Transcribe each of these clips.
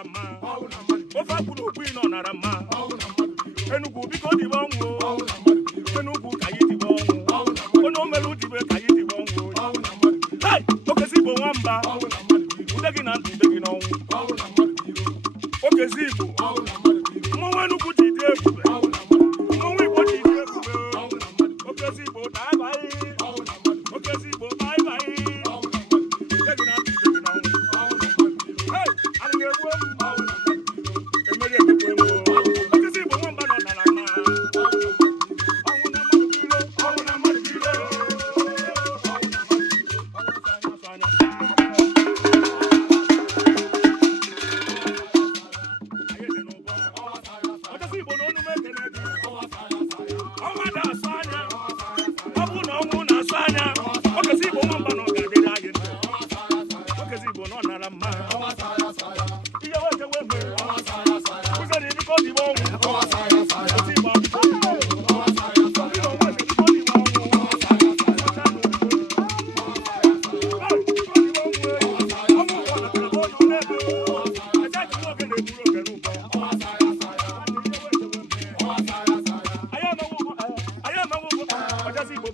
Narama, Ofakuno Queen on Narama, Enugu Biko di Bongo, Enugu Kayiti Bongo, Ono Meludi Kayiti Bongo, Hey, Okesibo Wamba, Udagina, Udagino, Okesibo, Mowenuku Tide, Mowe Body, Okesibo, bye bye, Okesibo, bye bye.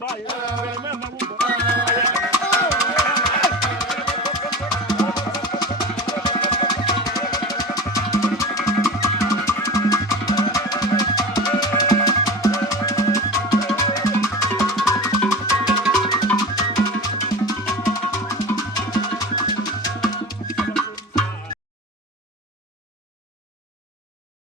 I am a